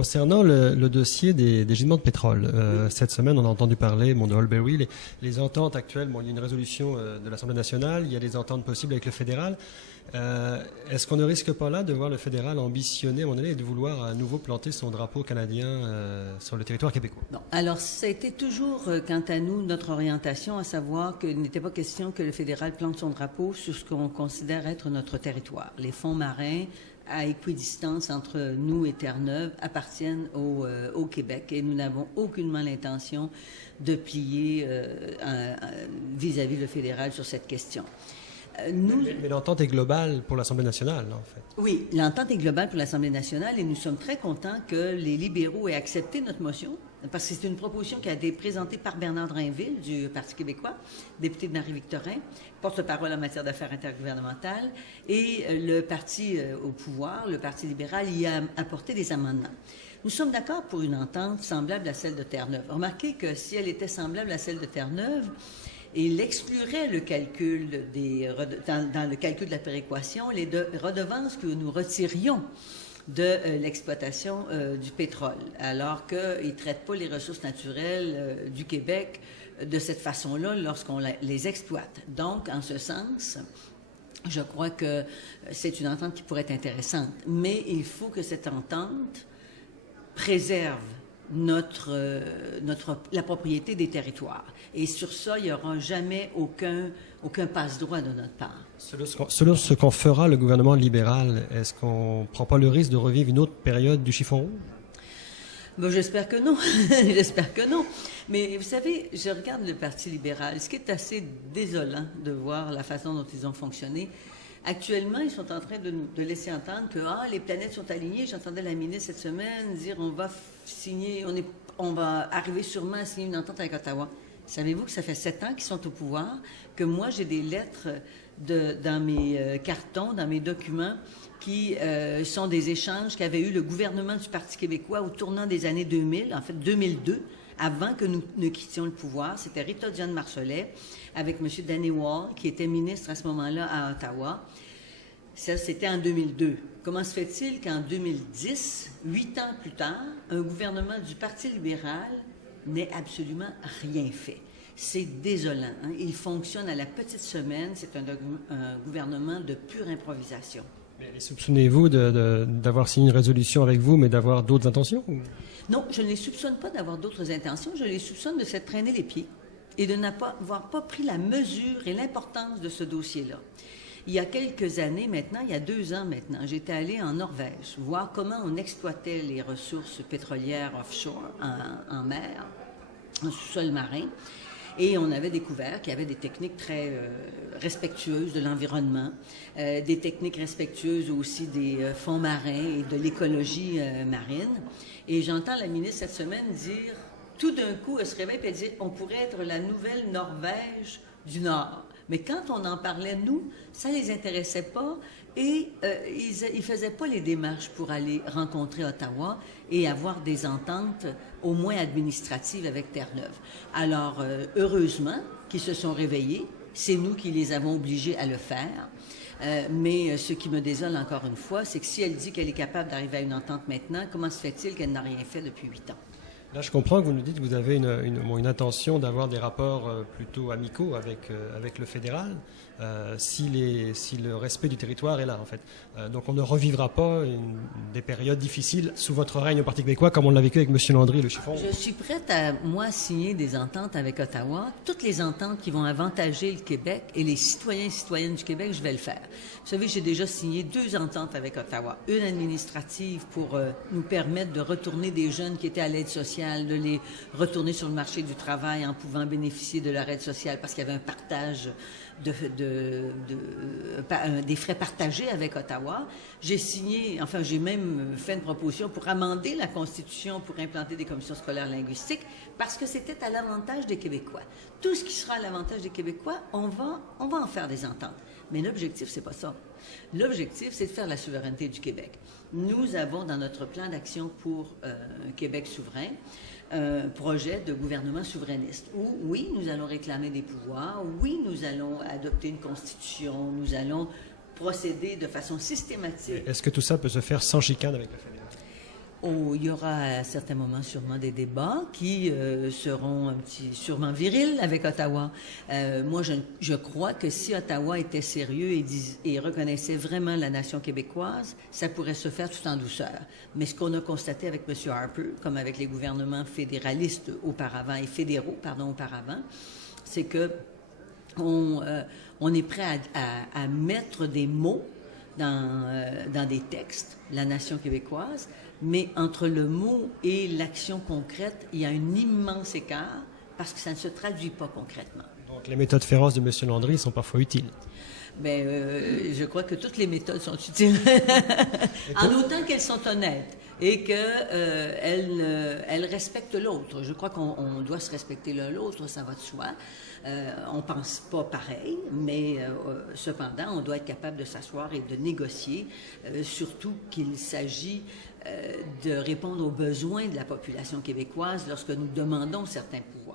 Concernant le dossier des gisements de pétrole, cette semaine, on a entendu parler de Holberry, les ententes actuelles. Bon, il y a une résolution de l'Assemblée nationale, il y a des ententes possibles avec le fédéral. Est-ce qu'on ne risque pas là de voir le fédéral ambitionner à un moment donné et de vouloir à nouveau planter son drapeau canadien sur le territoire québécois? Non. Alors, ça a été toujours, quant à nous, notre orientation, à savoir qu'il n'était pas question que le fédéral plante son drapeau sur ce qu'on considère être notre territoire. Les fonds marins, à équidistance entre nous et Terre-Neuve, appartiennent au Québec et nous n'avons aucunement l'intention de plier vis-à-vis le fédéral sur cette question. Mais l'entente est globale pour l'Assemblée nationale, en fait. Oui, l'entente est globale pour l'Assemblée nationale et nous sommes très contents que les libéraux aient accepté notre motion parce que c'est une proposition qui a été présentée par Bernard Drainville du Parti québécois, député de Marie-Victorin, porte-parole en matière d'affaires intergouvernementales, et le parti au pouvoir, le Parti libéral, y a apporté des amendements. Nous sommes d'accord pour une entente semblable à celle de Terre-Neuve. Remarquez que si elle était semblable à celle de Terre-Neuve, il exclurait le calcul dans le calcul de la péréquation les redevances que nous retirions de l'exploitation du pétrole, alors qu'ils ne traitent pas les ressources naturelles du Québec de cette façon-là lorsqu'on les exploite. Donc, en ce sens, je crois que c'est une entente qui pourrait être intéressante, mais il faut que cette entente préserve la propriété des territoires. Et sur ça, il n'y aura jamais aucun passe-droit de notre part. Selon ce qu'en fera le gouvernement libéral, est-ce qu'on ne prend pas le risque de revivre une autre période du chiffon rouge? Ben, j'espère que non. J'espère que non. Mais vous savez, je regarde le Parti libéral. Ce qui est assez désolant de voir la façon dont ils ont fonctionné. Actuellement, ils sont en train de laisser entendre que les planètes sont alignées. J'entendais la ministre cette semaine dire on va arriver sûrement à signer une entente avec Ottawa. Savez-vous que ça fait 7 ans qu'ils sont au pouvoir, que moi j'ai des lettres dans mes cartons, dans mes documents, qui sont des échanges qu'avait eu le gouvernement du Parti québécois au tournant des années 2000, en fait 2002, avant que nous ne quittions le pouvoir. C'était Rita Diane Marcelet avec M. Danny Wall, qui était ministre à ce moment-là à Ottawa. Ça, c'était en 2002. Comment se fait-il qu'en 2010, 8 ans plus tard, un gouvernement du Parti libéral n'ait absolument rien fait? C'est désolant. Hein? Il fonctionne à la petite semaine. C'est un gouvernement de pure improvisation. Mais soupçonnez-vous d'avoir signé une résolution avec vous, mais d'avoir d'autres intentions? Non, je ne les soupçonne pas d'avoir d'autres intentions. Je les soupçonne de s'être traîné les pieds et de n'avoir pas pris la mesure et l'importance de ce dossier-là. Il y a quelques années maintenant, il y a 2 ans maintenant, j'étais allée en Norvège voir comment on exploitait les ressources pétrolières offshore en mer, en sous-sol marin. Et on avait découvert qu'il y avait des techniques très respectueuses de l'environnement, des techniques respectueuses aussi des fonds marins et de l'écologie marine. Et j'entends la ministre cette semaine dire, tout d'un coup, elle se réveille et elle dit on pourrait être la nouvelle Norvège du Nord. Mais quand on en parlait, nous, ça ne les intéressait pas et ils ne faisaient pas les démarches pour aller rencontrer Ottawa et avoir des ententes au moins administratives avec Terre-Neuve. Alors, heureusement qu'ils se sont réveillés, c'est nous qui les avons obligés à le faire. Mais ce qui me désole encore une fois, c'est que si elle dit qu'elle est capable d'arriver à une entente maintenant, comment se fait-il qu'elle n'a rien fait depuis 8 ans? Là, je comprends que vous nous dites que vous avez une intention d'avoir des rapports plutôt amicaux avec le fédéral, si le respect du territoire est là, en fait. Donc, on ne revivra pas des périodes difficiles sous votre règne au Parti québécois, comme on l'a vécu avec M. Landry, le chiffon. Je suis prête à, moi, signer des ententes avec Ottawa. Toutes les ententes qui vont avantager le Québec et les citoyens et citoyennes du Québec, je vais le faire. Vous savez, j'ai déjà signé 2 ententes avec Ottawa. Une administrative pour nous permettre de retourner des jeunes qui étaient à l'aide sociale, de les retourner sur le marché du travail en pouvant bénéficier de leur aide sociale parce qu'il y avait un partage des frais partagés avec Ottawa. J'ai même fait une proposition pour amender la Constitution pour implanter des commissions scolaires linguistiques parce que c'était à l'avantage des Québécois. Tout ce qui sera à l'avantage des Québécois, on va en faire des ententes. Mais l'objectif, c'est pas ça. L'objectif, c'est de faire la souveraineté du Québec. Nous avons dans notre plan d'action pour un Québec souverain un projet de gouvernement souverainiste où, oui, nous allons réclamer des pouvoirs, oui, nous allons adopter une constitution, nous allons procéder de façon systématique. Est-ce que tout ça peut se faire sans chicane avec le fédéral? Oh, il y aura à certains moments sûrement des débats qui seront sûrement virils avec Ottawa. Moi, je crois que si Ottawa était sérieux et reconnaissait vraiment la nation québécoise, ça pourrait se faire tout en douceur. Mais ce qu'on a constaté avec M. Harper, comme avec les gouvernements fédéralistes auparavant, et fédéraux, pardon, auparavant, c'est que on est prêt à mettre des mots dans des textes, la nation québécoise, mais entre le mot et l'action concrète, il y a un immense écart parce que ça ne se traduit pas concrètement. Donc les méthodes féroces de M. Landry sont parfois utiles. Bien, je crois que toutes les méthodes sont utiles, en autant qu'elles sont honnêtes et qu'elles respectent l'autre. Je crois qu'on doit se respecter l'un l'autre, ça va de soi. On pense pas pareil, mais cependant, on doit être capable de s'asseoir et de négocier, surtout qu'il s'agit de répondre aux besoins de la population québécoise lorsque nous demandons certains pouvoirs.